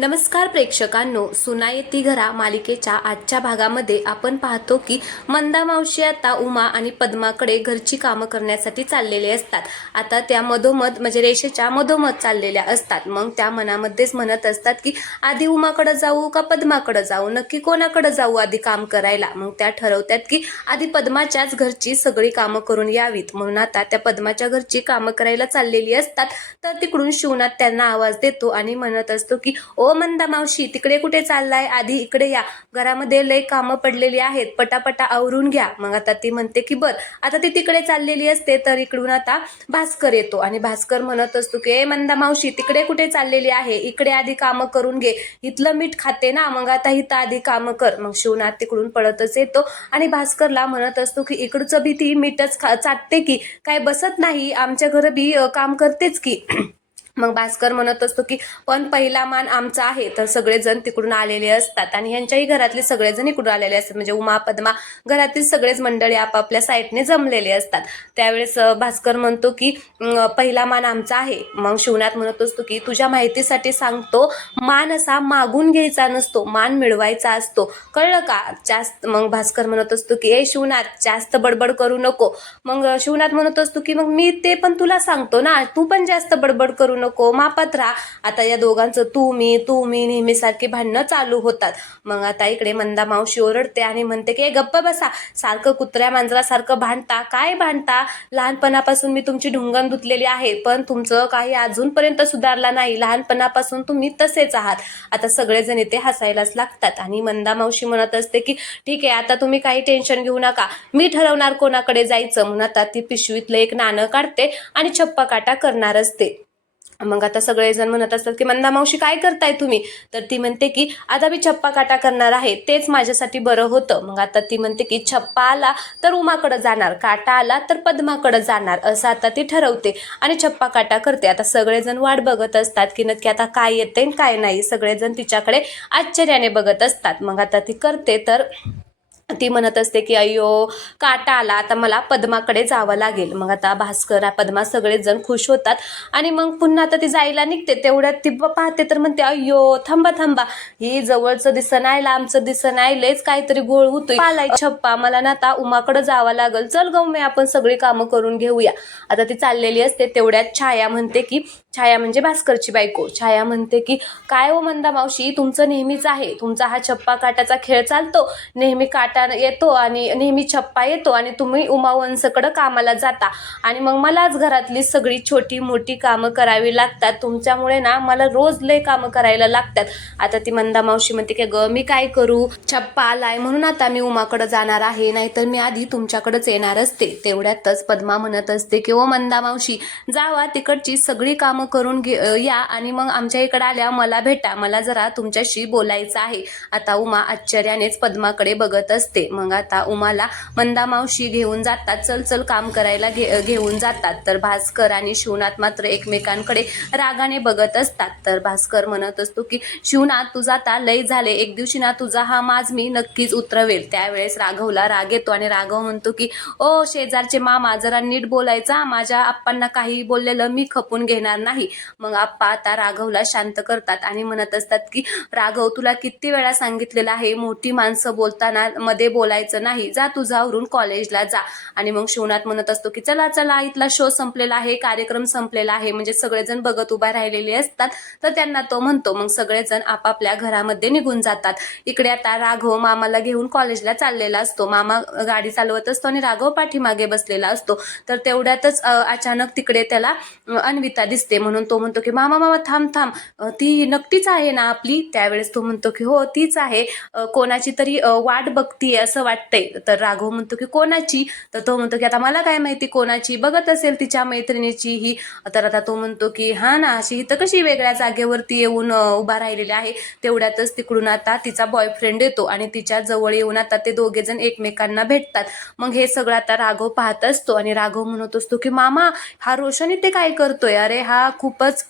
नमस्कार प्रेक्षकांनो, सुना येती घरा मालिकेच्या आजच्या भागामध्ये आपण पाहतो की मंदा मावशी आता उमा आणि पद्माकडे घरची कामं करण्यासाठी चाललेले असतात. आता त्या मधोमध म्हणजे रेषेच्या मधोमध चाललेल्या असतात. मग त्या मनामध्येच म्हणत असतात की आधी उमाकडे जाऊ का पद्माकडे जाऊ, नक्की कोणाकडे जाऊ आधी काम करायला. मग त्या ठरवतात की आधी पद्माच्याच घरची सगळी कामं करून यावीत. म्हणून आता त्या पद्माच्या घरची कामं करायला चाललेली असतात. तर तिकडून शिवनाथ त्यांना आवाज देतो आणि म्हणत असतो की ओ मंदा मावशी, तिकडे कुठे चाललाय, आधी इकडे या, घरामध्ये लय कामं पडलेली आहेत, पटापटा आवरून घ्या. मग आता ती म्हणते की बर. आता ती तिकडे चाललेली असते तर इकडून आता भास्कर येतो आणि भास्कर म्हणत असतो की ए मंदा मावशी, तिकडे कुठे चाललेली आहे, इकडे आधी कामं करून घे, इथलं मीठ खाते ना, मग आता इथं आधी कामं कर. मग शिवनाथ तिकडून पळतच येतो आणि भास्करला म्हणत असतो की इकडचं बी ती मीठच चाटते की काय, बसत नाही, आमच्या घर बी काम करतेच की. मग भास्कर म्हणत असतो की पण पहिला मान आमचा आहे. तर सगळेजण तिकडून आलेले असतात आणि ह्यांच्याही घरातले सगळेजण इकडून आलेले असतात. म्हणजे उमा पद्मा घरातील सगळेच मंडळी आपापल्या साईडने जमलेले असतात. त्यावेळेस भास्कर म्हणतो की पहिला मान आमचा आहे. मग शिवनाथ म्हणत असतो की तुझ्या माहितीसाठी सांगतो, मान असा मागून घ्यायचा नसतो, मान मिळवायचा असतो, कळलं का जास्त. मग भास्कर म्हणत असतो की ए शिवनाथ, जास्त बडबड करू नको. मग शिवनाथ म्हणत असतो की मग मी ते पण तुला सांगतो ना, तू पण जास्त बडबड करू नको, मापात राहा. आता या दोघांचं तू मी नेहमी सारखी भांडणं चालू होतात. मग आता इकडे मंदा मावशी ओरडते आणि म्हणते की गप्प बसा, सारखं कुत्र्या मांजरासारखं भांडता, काय भांडता, लहानपणापासून मी तुमची ढुंगण धुतलेली आहे पण तुमचं काही अजूनपर्यंत सुधारला नाही, लहानपणापासून तुम्ही तसेच आहात. आता सगळेजण इथे हसायलाच लागतात आणि मंदा मावशी म्हणत असते की ठीक आहे, आता तुम्ही काही टेन्शन घेऊ नका, मी ठरवणार कोणाकडे जायचं. म्हणून आता ती पिशवीतलं एक नाणं काढते आणि छप्पा काटा करणार असते. मग आता सगळेजण म्हणत असतात की मंदा मावशी काय करताय तुम्ही. तर ती म्हणते की आता मी छप्पा काटा करणार आहे, तेच माझ्यासाठी बरं होतं. मग आता ती म्हणते की छप्पा आला तर उमाकडे जाणार, काटा आला तर पद्माकडे जाणार, असं आता ती ठरवते आणि छप्पा काटा करते. आता सगळेजण वाट बघत असतात की नक्की आता काय येते काय नाही. सगळेजण तिच्याकडे आश्चर्याने बघत असतात. मग आता ती करते तर ती म्हणत असते की अय्यो, काटा आला, आता मला पद्माकडे जावं लागेल. मग आता भास्कर पद्मा सगळेच जण खुश होतात आणि मग पुन्हा आता ती जायला निघते. तेवढ्यात ती पाहते तर म्हणते अय्यो, थांबा थांबा, ही जवळचं दिसन आहे, लांबचं दिसन आहे, लयच काहीतरी गोळ होतोय, पालाय छप्पा, मला ना आता उमाकडे जावं लागल, चल गौमे आपण सगळी कामं करून घेऊया. आता ती चाललेली असते. तेवढ्यात छाया म्हणते की, छाया म्हणजे भास्करची बायको, छाया म्हणते की काय हो मंदा मावशी, तुमचं नेहमीच आहे, तुमचा हा छप्पा काटाचा खेळ चालतो, नेहमी काटा येतो आणि नेहमी छप्पा येतो आणि तुम्ही उमावंसकडे कामाला जाता आणि मग मलाच घरातली सगळी छोटी मोठी कामं करावी लागतात, तुमच्यामुळे ना मला रोज लय कामं करायला लागतात. आता ती मंदा मावशी म्हणते की ग मी काय करू, छप्पा आलाय म्हणून आता मी उमाकडे जाणार आहे, नाहीतर मी आधी तुमच्याकडेच येणार असते. तेवढ्यातच पद्मा म्हणत असते की ओ मंदा मावशी, जावा तिकडची सगळी कामं करून या आणि मग आमच्या इकडे आल्या मला भेटा, मला जरा तुमच्याशी बोलायचं आहे. आता उमा आश्चर्यानेच पद्माकडे बघत असते. मग आता उमाला मंदा मावशी घेऊन जातात, चल चल काम करायला घेऊन जातात. तर भास्कर आणि शिवनाथ मात्र एकमेकांकडे रागाने बघत असतात. तर भास्कर म्हणत असतो की शिवनाथ, तुझा आता लय झाले, एक दिवशी ना तुझा हा माज मी नक्कीच उतरवेल. त्यावेळेस राघवला राग येतो आणि राघव म्हणतो की ओ शेजारचे मामा, जरा नीट बोलायचा, माझ्या आप्पांना काही बोललेलं मी खपून घेणार नाही. मग आप्पा आता राघवला शांत करतात आणि म्हणत असतात की राघव, तुला किती वेळा सांगितलेलं आहे, मोठी माणसं बोलताना मध्ये बोलायचं नाही, जा तुझा आवरून कॉलेजला जा. आणि मग शिवनाथ म्हणत असतो की चला चला, इथला शो संपलेला आहे, कार्यक्रम संपलेला आहे. म्हणजे सगळेजण बघत उभा राहिलेले असतात. तर त्यांना तो म्हणतो. मग सगळेजण आपापल्या घरामध्ये निघून जातात. इकडे आता राघव मामाला घेऊन कॉलेजला चाललेला असतो. मामा गाडी चालवत असतो आणि राघव पाठीमागे बसलेला असतो. तर तेवढ्यातच अचानक तिकडे त्याला अन्विता दिसते. म्हणून तो म्हणतो की मामा मामा थांब थांब, ती नक्कीच आहे ना आपली. त्यावेळेस तो म्हणतो की हो तीच आहे, कोणाची तरी वाट बघतीये असं वाटतंय. तर राघव म्हणतो की कोणाची. तर तो म्हणतो की आता मला काय माहिती कोणाची, बघत असेल तिच्या मैत्रिणीची ही. तर आता तो म्हणतो की हा ना, अशी इथं कशी वेगळ्या जागेवरती येऊन उभा राहिलेली आहे. तेवढ्यातच तिकडून आता तिचा बॉयफ्रेंड येतो आणि तिच्या जवळ येऊन आता ते दोघे जण एकमेकांना भेटतात. मग हे सगळं आता राघव पाहत असतो आणि राघव म्हणत असतो की मामा, हा रोशन इथे काय करतोय, अरे हा खूपच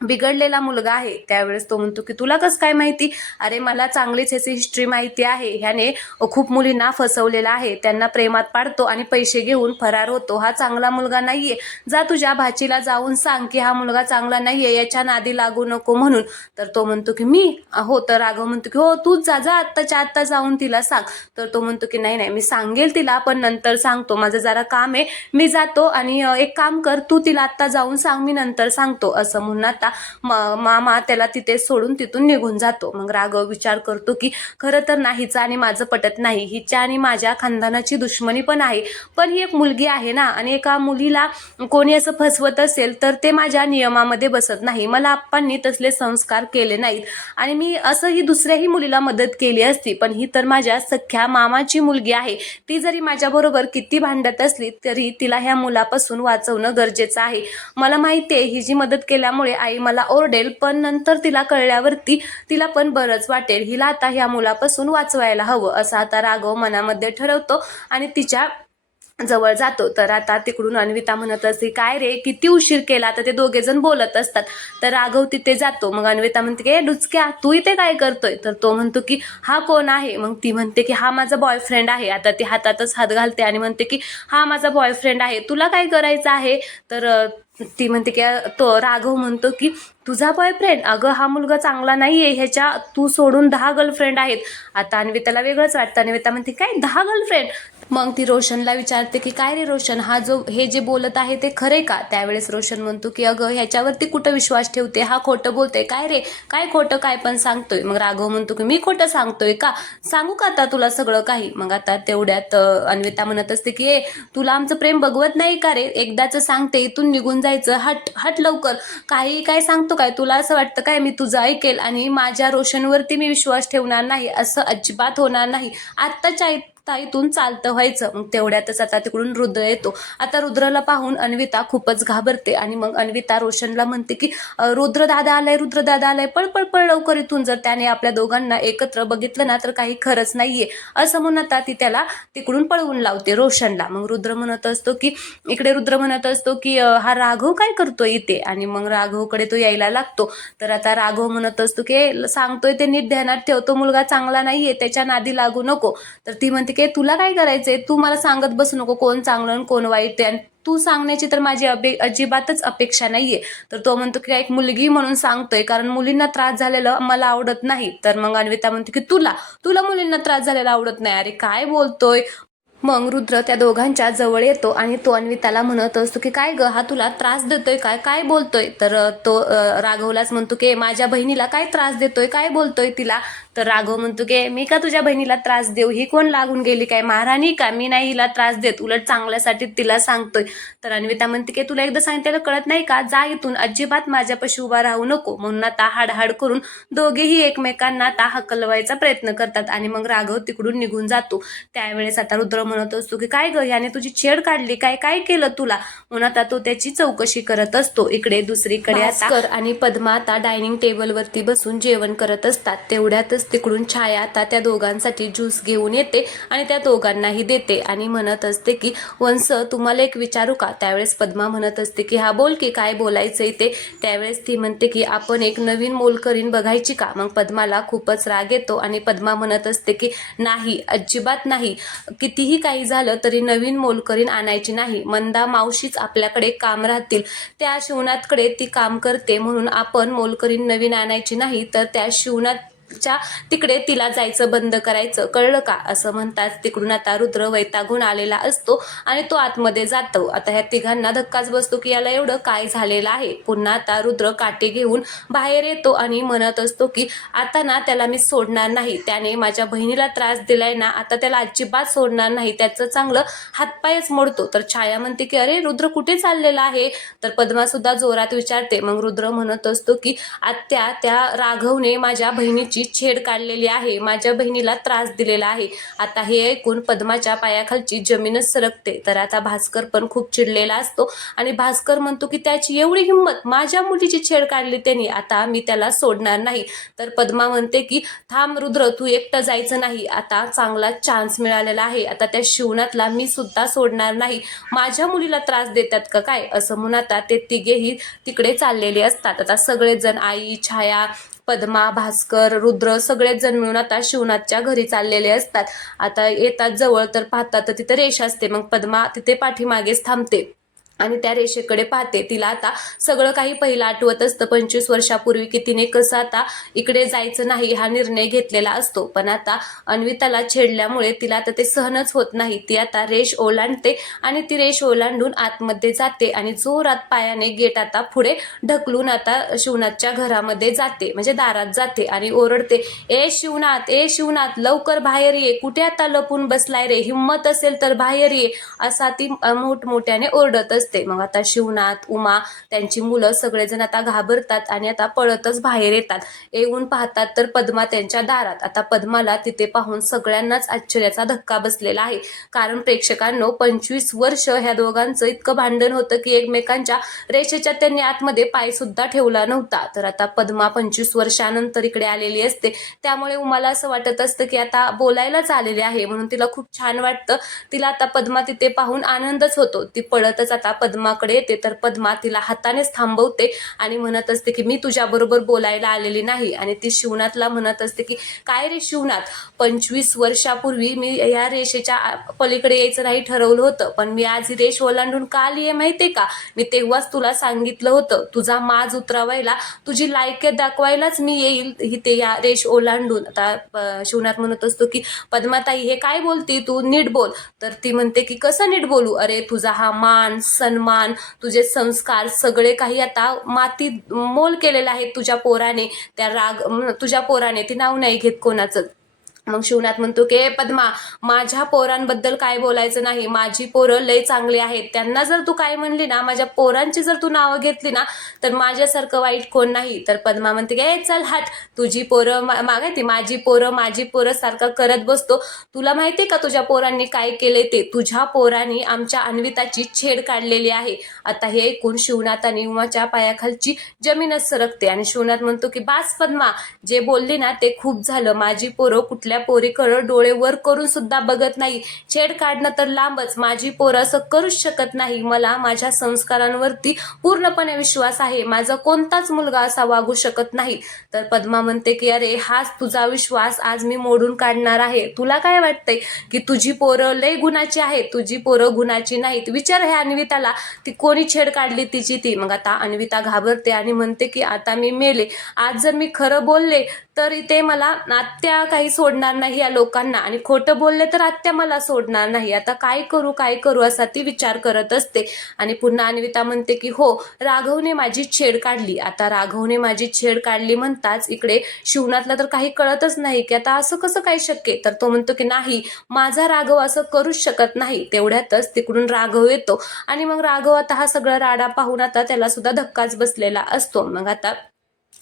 बिघडलेला मुलगा आहे. त्यावेळेस तो म्हणतो की तुला कसं काय माहिती? अरे मला चांगलीच ह्याची हिस्ट्री माहिती आहे. ह्याने खूप मुलींना फसवलेला आहे, त्यांना प्रेमात पाडतो आणि पैसे घेऊन फरार होतो. हा चांगला मुलगा नाहीये. जा तुझ्या भाचीला जाऊन सांग की हा मुलगा चांगला नाहीये, याच्या नादी लागू नको म्हणून. तर तो म्हणतो की मी हो. तर राघव म्हणतो की हो तूच जा जा आत्ताच्या आत्ता जाऊन तिला सांग. तर तो म्हणतो की नाही नाही, मी सांगेल तिला पण नंतर सांगतो, माझं जरा काम आहे, मी जातो. आणि एक काम कर, तू तिला आत्ता जाऊन सांग, मी नंतर सांगतो. असं म्हणून आता मामा त्याला तिथे सोडून तिथून निघून जातो. मग राघव विचार करतो की खरं तर नाहीचं आणि माझं पटत नाही, हिच्या आणि माझ्या खानदानाची दुश्मनी पण आहे, पण ही एक मुलगी आहे ना, आणि एका मुलीला कोणी असं फसवत असेल तर ते माझ्या नियमामध्ये बसत नाही. मला आप्पांनी तसले संस्कार केले नाहीत आणि मी असं ही दुसऱ्याही मुलीला मदत केली असती, पण ही तर माझ्या सख्या मामाची मुलगी आहे. ती जरी माझ्याबरोबर किती भांडत असली तरी तिला ह्या मुलापासून वाचवणं गरजेचं आहे. मला माहिती आहे ही जी मदत केल्यामुळे आई मला ओरडेल, पण नंतर तिला कळल्यावरती तिला पण बरंच वाटेल. हिला आता ह्या मुलापासून वाचवायला हवं, असं आता राघव मनामध्ये ठरवतो आणि तिच्या जवळ जातो. तर आता तिकडून अन्विता म्हणत असते काय रे किती उशीर केला. तर ते दोघे जण बोलत असतात. तर राघव तिथे जातो. मग अन्विता म्हणते की डुचक्या तू इथे काय करतोय. तर तो म्हणतो की हा कोण आहे. मग ती म्हणते की हा माझा बॉयफ्रेंड आहे. आता ती हातातच हात घालते आणि म्हणते की हा माझा बॉयफ्रेंड आहे, तुला काय करायचं आहे. तर ती म्हणते की तो राघव म्हणतो की तुझा बॉयफ्रेंड, अगं हा मुलगा चांगला नाहीये, ह्याच्या तू सोडून 10 गर्लफ्रेंड आहेत. आता अन्विताला वेगळंच वाटतं. अन्विता म्हणते काय 10 गर्लफ्रेंड. मग ती रोशनला विचारते की काय रे रोशन, हे जे बोलत आहे ते खरे का. त्यावेळेस रोशन म्हणतो की अगं ह्याच्यावरती कुठं विश्वास ठेवते, हा खोटं बोलतोय. काय रे काय खोटं काय पण सांगतोय. मग राघव म्हणतो की मी खोटं सांगतोय का, सांगू का आता तुला सगळं काही. मग आता तेवढ्यात अन्विता म्हणत असते की तुला आमचं प्रेम बघवत नाही का रे, एकदाच सांगते इथून निघून जायचं, हट हट लवकर. काही काय सांगतो काय, तुला असं वाटतं काय मी तुझं ऐकेल आणि माझ्या रोशनवरती मी विश्वास ठेवणार नाही, असं अजिबात होणार नाही. आत्ताच्या इथून चालतं व्हायचं. मग तेवढ्यातच आता तिकडून रुद्र येतो. आता रुद्रला पाहून अन्विता खूपच घाबरते आणि मग अन्विता रोशनला म्हणते की रुद्र दादा आलाय, पळ पळ पळ लवकर इथून. जर त्याने आपल्या दोघांना एकत्र बघितलं ना तर काही खरंच नाहीये, असं म्हणून आता ती त्याला तिकडून पळवून लावते रोशनला. मग रुद्र म्हणत असतो की हा राघव काय करतोय इथे. आणि मग राघवकडे तो यायला लागतो. तर आता राघव म्हणत असतो की सांगतोय ते नीट ध्यानात ठेव, तो मुलगा चांगला नाहीये, त्याच्या नादी लागू नको. तर ती म्हणते की तुला काय करायचंय, तू मला सांगत बसू नको कोण चांगलं आणि कोण वाईट आहे, आणि तू सांगण्याची तर माझी अजिबातच अपेक्षा नाहीये. तर तो म्हणतो की एक मुलगी म्हणून सांगतोय, कारण मुलींना त्रास झालेला मला आवडत नाही. तर मग अन्विता म्हणते की तुला मुलींना त्रास झालेला आवडत नाही. अरे काय बोलतोय. मग रुद्र त्या दोघांच्या जवळ येतो आणि तो अन्विताला म्हणत असतो की काय ग, हा तुला त्रास देतोय काय बोलतोय. तर तो राघवलाच म्हणतो की माझ्या बहिणीला काय त्रास देतोय, काय बोलतोय तिला. तर राघव म्हणतो की मी का तुझ्या बहिणीला त्रास देऊ, ही कोण लागून गेली काय महाराणी का, मी नाही हिला त्रास देत, उलट चांगल्यासाठी तिला सांगतोय. तर अन्विता म्हणते की तुला एकदा सांगितलेलं कळत नाही का, जा इथून, अजिबात माझ्यापाशी उभा राहू नको. म्हणून आता हाडहाड करून दोघेही एकमेकांना आता हकलवायचा प्रयत्न करतात आणि मग राघव तिकडून निघून जातो. त्यावेळेस आता रुद्र म्हणत असतो की काय ग, याने तुझी छेड काढली, काय केलं तुला. म्हणून आता तो त्याची चौकशी करत असतो. इकडे दुसरीकडे भास्कर आणि पद्मा आता डायनिंग टेबलवरती बसून जेवण करत असतात. तेवढ्यातच तिकडून छाया आता त्या दोघांसाठी ज्यूस घेऊन येते आणि त्या दोघांनाही देते आणि म्हणत असते की वंश तुम्हाला एक विचारू का. त्यावेळेस पद्मा म्हणत असते की हा बोल की काय बोलायचंय ते. त्यावेळेस ती म्हणते की आपण एक नवीन मोलकरीण बघायची का. मग पद्माला खूपच राग येतो आणि पद्मा म्हणत असते की नाही, अजिबात नाही, कितीही काही झालं तरी नवीन मोलकरीण आणायची नाही. मंदा मावशीच आपल्याकडे काम राहतील, त्या शिवनाथकडे ती काम करते, म्हणून आपण मोलकरीण नवीन आणायची नाही, तर त्या शिवनाथच्या तिकडे तिला जायचं बंद करायचं, कळलं का. असं म्हणतात तिकडून आता रुद्र वैतागून आलेला असतो आणि तो आतमध्ये जातो. आता ह्या तिघांना धक्काच बसतो की याला एवढं काय झालेलं आहे. पुन्हा आता रुद्र काठी घेऊन बाहेर येतो आणि म्हणत असतो की आता ना त्याला मी सोडणार नाही, त्याने माझ्या बहिणीला त्रास दिलाय ना, आता त्याला अजिबात सोडणार नाही, त्याचं चांगलं हातपायच मोडतो. तर छाया म्हणते की अरे रुद्र कुठे चाललेला आहे. तर पद्मा सुद्धा जोरात विचारते. मग रुद्र म्हणत असतो की आत्या, त्या राघवने माझ्या बहिणीची तिची छेड काढलेली आहे, माझ्या बहिणीला त्रास दिलेला आहे. आता हे ऐकून पद्माच्या पायाखालची जमीनच सरकते. तर आता भास्कर पण खूप चिडलेला असतो आणि भास्कर म्हणतो की त्याची एवढी हिंमत, माझ्या मुलीची छेड काढली त्यांनी, आता मी त्याला सोडणार नाही. तर पद्मा म्हणते की थांब रुद्र, तू एकटं जायचं नाही, आता चांगला चान्स मिळालेला आहे, आता त्या शिवनाथला मी सुद्धा सोडणार नाही, माझ्या मुलीला त्रास देतात का काय, असं म्हणून आता ते तिघेही तिकडे चाललेले असतात. आता सगळेजण, आई, छाया, पद्मा, भास्कर, रुद्र सगळेच जण मिळून आता शिवनाथच्या घरी चाललेले असतात. आता येतात जवळ तर पाहतात तर तिथे रेष असते. मग पद्मा तिथे पाठीमागेच थांबते आणि त्या रेषेकडे पाहते. तिला आता सगळं काही पहिलं आठवत असतं, 25 वर्षापूर्वी की तिने कसं आता इकडे जायचं नाही हा निर्णय घेतलेला असतो. पण आता अन्विताला छेडल्यामुळे तिला आता ते सहनच होत नाही. ती आता रेष ओलांडते आणि ती रेष ओलांडून आतमध्ये जाते आणि जोरात पायाने गेट आता पुढे ढकलून आता शिवनाथच्या घरामध्ये जाते, म्हणजे दारात जाते आणि ओरडते, ए शिवनाथ, ए शिवनाथ, लवकर बाहेर ये, कुठे आता लपून बसलाय रे, हिम्मत असेल तर बाहेर ये, असा ती मोठमोठ्याने ओरडत असते. मग आता शिवनाथ, उमा, त्यांची मुलं सगळेजण आता घाबरतात आणि आता पळतच बाहेर येतात. येऊन पाहतात तर पद्मा त्यांच्या दारात. आता पद्माला तिथे पाहून सगळ्यांनाच आश्चर्याचा धक्का बसलेला आहे, कारण प्रेक्षकांनो 25 वर्ष ह्या दोघांचं इतकं भांडण होतं की एकमेकांच्या रेषेच्या त्यांनी आतमध्ये पाय सुद्धा ठेवला नव्हता. तर आता पद्मा 25 वर्षानंतर इकडे आलेली असते, त्यामुळे उमाला असं वाटत असतं की आता बोलायलाच आलेले आहे, म्हणून तिला खूप छान वाटतं. तिला आता पद्मा तिथे पाहून आनंदच होतो. ती पळतच आता पद्माकडे येते, तर पद्मा तिला हातानेच थांबवते आणि म्हणत असते की मी तुझ्या बरोबर बोलायला आलेली नाही. आणि ती शिवनाथला म्हणत असते की काय रे शिवनाथ, 25 वर्षापूर्वी मी या रेषेच्या पलीकडे यायचं नाही ठरवलं होतं, पण मी आज ही रेष ओलांडून का आलीये माहितीये का, मी तेव्हाच तुला सांगितलं होतं, तुझा माज उतरवायला, तुझी लायकी दाखवायलाच मी येईल इथे या रेष ओलांडून. आता शिवनाथ म्हणत असतो की पद्माताई हे काय बोलती तू, नीट बोल. तर ती म्हणते की कसं नीट बोलू, अरे तुझा हा मान सन्मान, तुझे संस्कार सगळे काही आता मातीत मोल केलेले आहेत तुझ्या पोराने, तुझ्या पोराने, ती नाव नाही घेत कोणाचं. मग शिवनाथ म्हणतो की पद्मा, माझ्या पोरांबद्दल काय बोलायचं नाही, माझी पोरं लय चांगली आहेत, त्यांना जर तू काय म्हणली ना, माझ्या पोरांची जर तू नावं घेतली ना, तर माझ्यासारखं वाईट कोण नाही. तर पद्मा म्हणते की चल हट, तुझी पोरं मागायती, माझी पोरं सारखं करत बसतो, तुला माहितीये का तुझ्या पोरांनी काय केले ते, तुझ्या पोरांनी आमच्या अन्विताची छेड काढलेली आहे. आता हे ऐकून शिवनाथ आणि उमाच्या पायाखालची जमीनच सरकते आणि शिवनाथ म्हणतो की बास पद्मा, जे बोलली ना ते खूप झालं, माझी पोरं कुठल्या पोरीकडे डोळे वर करून सुद्धा बघत नाही, छेड काढणं तर लांबच, माझी पोरं असं करूच शकत नाही, मला माझ्या संस्कारांवरती पूर्णपणे विश्वास आहे, माझा कोणताच मुलगा असा वागू शकत नाही. तर पद्मा म्हणते की अरे हाच तुझा विश्वास आज मी मोडून काढणार आहे, तुला काय वाटतंय की तुझी पोरं लय गुणाची आहेत, तुझी पोरं गुणाची नाहीत, विचार ह्या अन्विताला, ती कोणी छेड काढली तिची ती. मग आता अन्विता घाबरते आणि म्हणते की आता मी मेले, आज जर मी खरं बोलले तर ते मला आत्या काही सोडणार नाही या लोकांना, आणि खोटं बोलले तर आत्या मला सोडणार नाही, आता काय करू असा ती विचार करत असते. आणि पुन्हा अन्विता म्हणते की हो, राघवने माझी छेड काढली. आता राघवने माझी छेड काढली म्हणताच इकडे शिवनाथला तर काही कळतच नाही की आता असं कसं काय शक्य. तर तो म्हणतो की नाही, माझा राघव असं करूच शकत नाही. तेवढ्यातच तिकडून राघव येतो आणि मग राघव आता हा सगळा राडा पाहून आता त्याला सुद्धा धक्काच बसलेला असतो. मग आता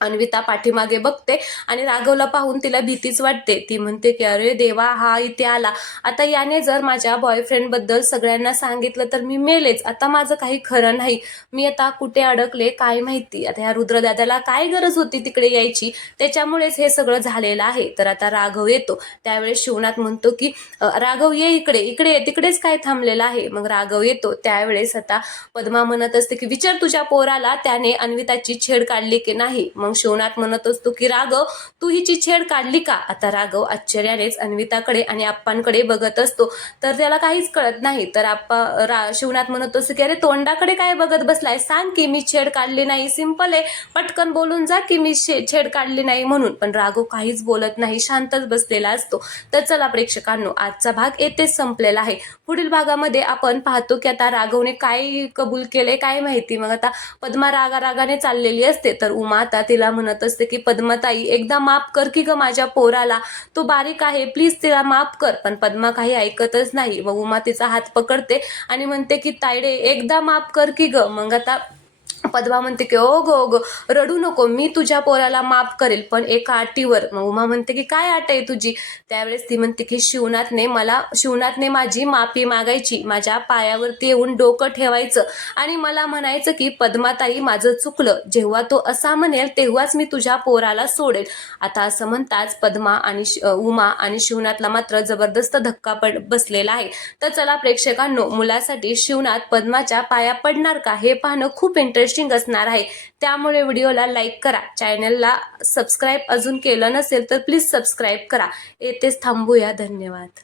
अन्विता पाठीमागे बघते आणि राघवला पाहून तिला भीतीच वाटते. ती म्हणते की अरे देवा, हा इथे आला, आता याने जर माझ्या बॉयफ्रेंड बद्दल सगळ्यांना सांगितलं तर मी मेलेच, आता माझं काही खरं नाही, मी आता कुठे अडकले काय माहिती, आता ह्या रुद्रदादाला काय गरज होती तिकडे यायची, त्याच्यामुळेच हे सगळं झालेलं आहे. तर आता राघव येतो, त्यावेळेस शिवनाथ म्हणतो की राघव ये इकडे, इकडे तिकडेच काय थांबलेला आहे. मग राघव येतो, त्यावेळेस आता पद्मा म्हणत असते की विचार तुझ्या पोराला, त्याने अन्विताची छेड काढली की नाही. मग शिवनाथ म्हणत असतो की राघव, तू हिची छेड काढली का. आता राघव आश्चर्यानेच अन्विताकडे आणि आप्पांकडे बघत असतो, तर त्याला काहीच कळत नाही. तर शिवनाथ म्हणत असतो की अरे तोंडाकडे काय बघत बसलाय, सांग की मी छेड काढली नाही, सिंपल आहे, पटकन बोलून जा की मी छेड काढली नाही म्हणून. पण राघव काहीच बोलत नाही, शांतच बसलेला असतो. तर चला प्रेक्षकांनो, आजचा भाग येथेच संपलेला आहे. पुढील भागामध्ये आपण पाहतो की आता राघवने काय कबूल केले काय माहिती. मग आता पद्मा रागाने चाललेली असते, तर उमा आता तिला म्हणत असते की पद्माताई, एकदा माफ कर की ग माझ्या पोराला, तो बारीक आहे, प्लीज तिला माफ कर. पण पद्मा काही ऐकतच नाही. मग उमा तिचा हात पकडते आणि म्हणते की तायडे, एकदा माफ कर की ग. मग आता पद्मा म्हणते की ओ गो रडू नको, मी तुझ्या पोराला माफ करेल, पण एका अटीवर. मग उमा म्हणते की काय अट आहे तुझी? त्यावेळेस ती म्हणते की शिवनाथने माझी माफी मागायची, माझ्या पायावरती येऊन डोकं ठेवायचं आणि मला म्हणायचं की पद्माताई माझं चुकलं, जेव्हा तो असा म्हणेल तेव्हाच मी तुझ्या पोराला सोडेल. आता असं म्हणताच पद्मा आणि उमा आणि शिवनाथला मात्र जबरदस्त धक्का बसलेला आहे. तर चला प्रेक्षकांनो, मुलासाठी शिवनाथ पद्माच्या पाया पडणार का हे पाहणं खूप इंटरेस्टिंग असणार आहे. त्यामुळे व्हिडिओला लाईक करा, चॅनलला सबस्क्राईब अजून केलं नसेल तर प्लीज सबस्क्राईब करा. येथेच थांबूया. धन्यवाद.